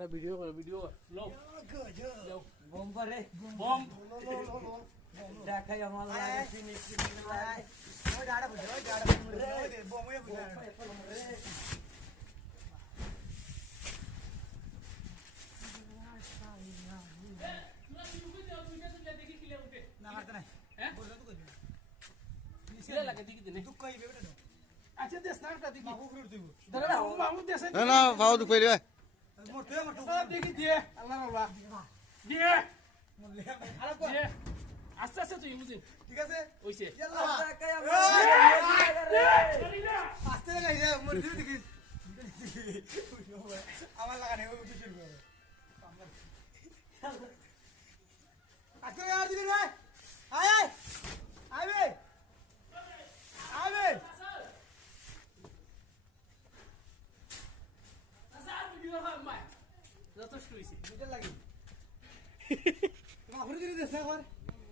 একটা ভিডিও করো ভিডিও লো বম করে বম দেখাই আমার লাগে ফিনিশ লাগে ওই ডাড়া বুঝে ওই ডাড়া বুঝে বম ওই বুঝে না মারতে নাই হ্যাঁ বলতো তো কইবি সিলে লাগে দেখি দিনে তুই কইবি বেটা না আচ্ছা দে স্নারটা দেখি বাবু ফিরত দিব দাদা মামু দেছে না না ফাও দুঃখ পাইলে মরতে মরতে দেখি দিয়ে আল্লাহ আল্লাহ দিয়ে দিয়ে আস্তে আস্তে তুই বুঝিন ঠিক আছে ওইছে দেখাই আস্তে লাগাই দে মরতে দেখিস আমার লাগা নেই ওই উঠে শুরু করে আজকে আর দিবি রে আয় আয় আইবে আইবে আসার ভিডিও হয় মাই যথেষ্ট হইছে বুঝতে লাগি তোমার ঘুরে দিতে দেখ না